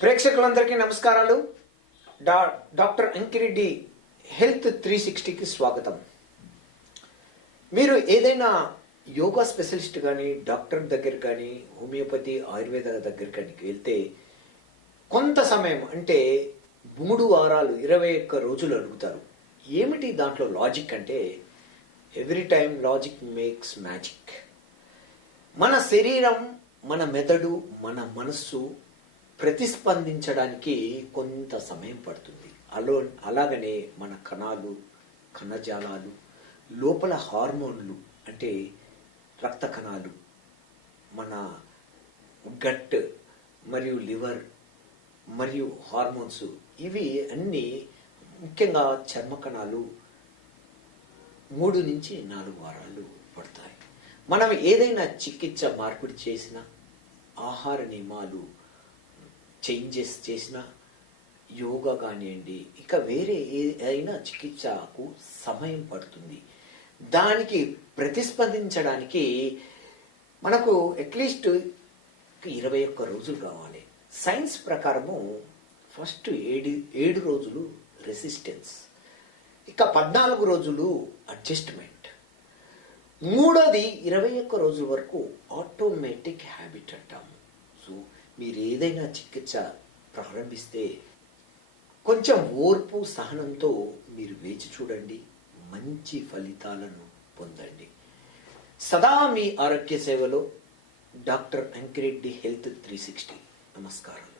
ప్రేక్షకులందరికీ నమస్కారాలు. Doctor Ankireddy health 360కి స్వాగతం. మీరు ఏదైనా యోగా స్పెషలిస్ట్ కానీ, డాక్టర్ దగ్గర కానీ, హోమియోపతి ఆయుర్వేద దగ్గర కానీ వెళ్తే కొంత సమయం అంటే 3 వారాలు 21 రోజులు అడుగుతారు. ఏమిటి దాంట్లో లాజిక్ అంటే, every time logic makes magic. మన శరీరం, మన మెదడు, మన మనస్సు ప్రతిస్పందించడానికి కొంత సమయం పడుతుంది. అలాగనే మన కణాలు, కణజాలాలు, లోపల హార్మోన్లు అంటే రక్త కణాలు, మన గట్ మరియు లివర్ మరియు హార్మోన్స్, ఇవి అన్నీ ముఖ్యంగా చర్మ కణాలు 3 నుంచి 4 వారాలు పడతాయి. మనం ఏదైనా చికిత్స మార్పిడి చేసినా, ఆహార నియమాలు చేంజెస్ చేసినా, యోగా కానివ్వండి, ఇక వేరే ఏదైనా చికిత్సకు సమయం పడుతుంది. దానికి ప్రతిస్పందించడానికి మనకు అట్లీస్ట్ 21 రోజులు కావాలి. సైన్స్ ప్రకారము ఫస్ట్ 7 రోజులు రెసిస్టెన్స్, ఇక 14 రోజులు అడ్జస్ట్మెంట్, మూడోది 21 రోజుల వరకు ఆటోమేటిక్ హ్యాబిట్ అంటాము. సో మీరు ఏదైనా చికిత్స ప్రారంభిస్తే కొంచెం ఓర్పు సహనంతో మీరు వేచి చూడండి, మంచి ఫలితాలను పొందండి. సదా మీ ఆరోగ్య సేవలో డాక్టర్ అంకిరెడ్డి హెల్త్ 360. నమస్కారం.